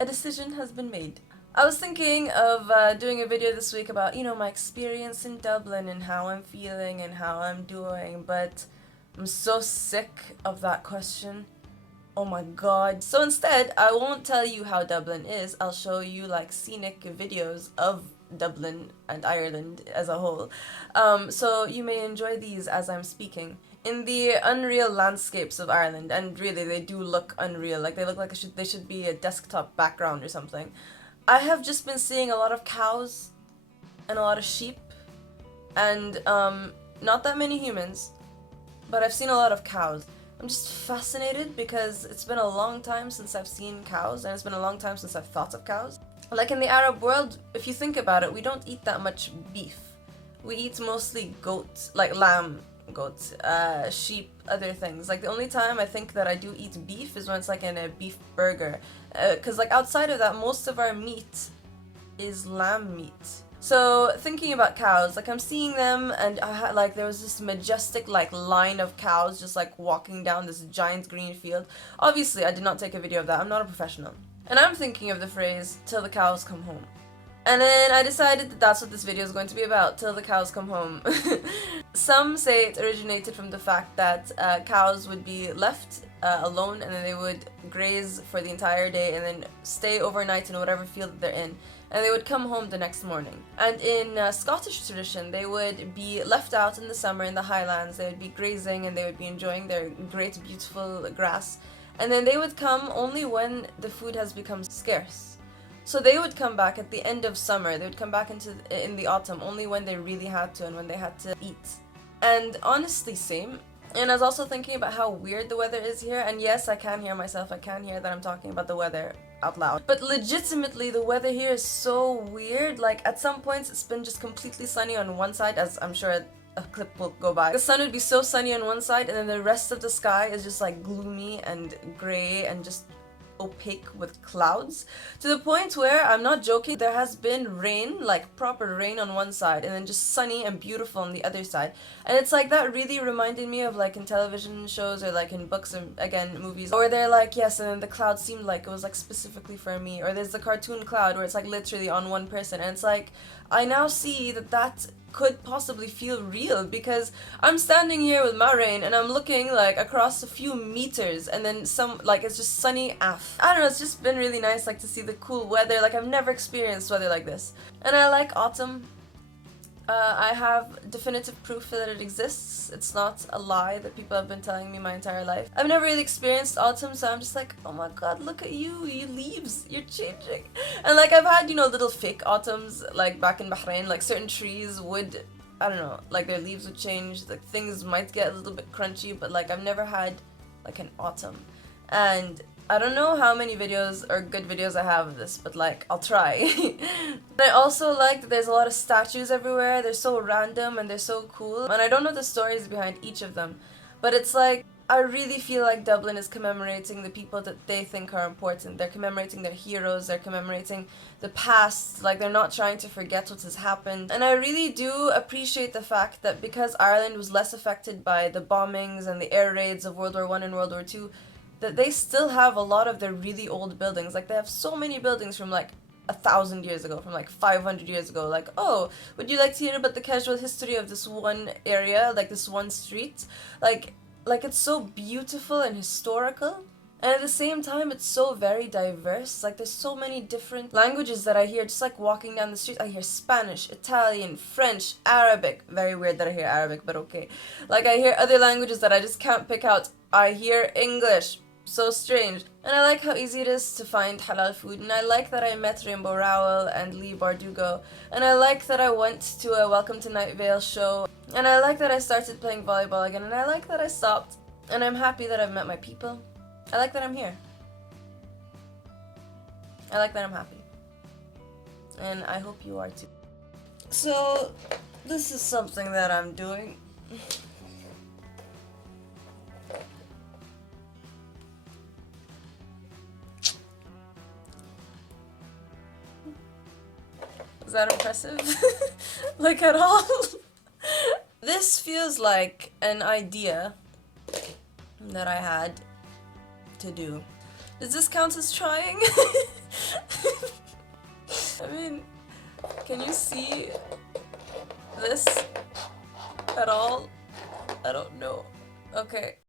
a decision has been made. I was thinking of doing a video this week about, my experience in Dublin and how I'm feeling and how I'm doing, but I'm so sick of that question. Oh my god. So instead, I won't tell you how Dublin is, I'll show you like scenic videos of Dublin and Ireland as a whole. So you may enjoy these as I'm speaking. In the unreal landscapes of Ireland, and really they do look unreal, like they look like they should be a desktop background or something. I have just been seeing a lot of cows and a lot of sheep and not that many humans, but I've seen a lot of cows. I'm just fascinated because it's been a long time since I've seen cows, and it's been a long time since I've thought of cows. Like in the Arab world, if you think about it, we don't eat that much beef. We eat mostly goat, like lamb, goat, sheep, other things. Like the only time I think that I do eat beef is when it's like in a beef burger. Cause like outside of that, most of our meat is lamb meat. So thinking about cows, like I'm seeing them, and I had like there was this majestic like line of cows just like walking down this giant green field. Obviously, I did not take a video of that. I'm not a professional. And I'm thinking of the phrase "till the cows come home." And then I decided that that's what this video is going to be about, till the cows come home. Some say it originated from the fact that cows would be left alone, and then they would graze for the entire day and then stay overnight in whatever field that they're in. And they would come home the next morning. And in Scottish tradition, they would be left out in the summer in the highlands. They would be grazing and they would be enjoying their great, beautiful grass. And then they would come only when the food has become scarce. So they would come back at the end of summer. They would come back in the autumn only when they really had to and when they had to eat. And honestly, same. And I was also thinking about how weird the weather is here. And yes, I can hear myself. I can hear that I'm talking about the weather out loud. But legitimately, the weather here is so weird. Like at some points, it's been just completely sunny on one side, as I'm sure a clip will go by. The sun would be so sunny on one side, and then the rest of the sky is just like gloomy and gray and just opaque with clouds, to the point where, I'm not joking, there has been rain, like proper rain on one side, and then just sunny and beautiful on the other side. And it's like that really reminded me of like in television shows or like in books and again movies, where they're like, yes, and then the cloud seemed like it was like specifically for me. Or there's the cartoon cloud where it's like literally on one person, and it's like I now see that could possibly feel real, because I'm standing here with my rain and I'm looking like across a few meters, and then like it's just sunny AF. I don't know, it's just been really nice like to see the cool weather. Like I've never experienced weather like this. And I like autumn. I have definitive proof that it exists. It's not a lie that people have been telling me my entire life. I've never really experienced autumn, so I'm just like, oh my god, look at you leaves, you're changing. And like I've had, little fake autumns, like back in Bahrain, like certain trees would, I don't know, like their leaves would change, like things might get a little bit crunchy, but like I've never had like an autumn. And I don't know how many videos or good videos I have of this, but like, I'll try. But I also like that there's a lot of statues everywhere. They're so random and they're so cool. And I don't know the stories behind each of them, but it's like, I really feel like Dublin is commemorating the people that they think are important. They're commemorating their heroes, they're commemorating the past, like they're not trying to forget what has happened. And I really do appreciate the fact that because Ireland was less affected by the bombings and the air raids of World War I and World War II, that they still have a lot of their really old buildings. Like they have so many buildings from like 1,000 years ago, from like 500 years ago. Like, oh, would you like to hear about the casual history of this one area, like this one street? Like it's so beautiful and historical. And at the same time, it's so very diverse. Like there's so many different languages that I hear just like walking down the street. I hear Spanish, Italian, French, Arabic. Very weird that I hear Arabic, but okay. Like I hear other languages that I just can't pick out. I hear English. So strange. And I like how easy it is to find halal food, and I like that I met Rainbow Rowell and Lee Bardugo, and I like that I went to a Welcome to Night Vale show, and I like that I started playing volleyball again, and I like that I stopped, and I'm happy that I've met my people. I like that I'm here. I like that I'm happy. And I hope you are too. So, this is something that I'm doing. Is that impressive? Like at all? This feels like an idea that I had to do. Does this count as trying? I mean, can you see this at all? I don't know. Okay.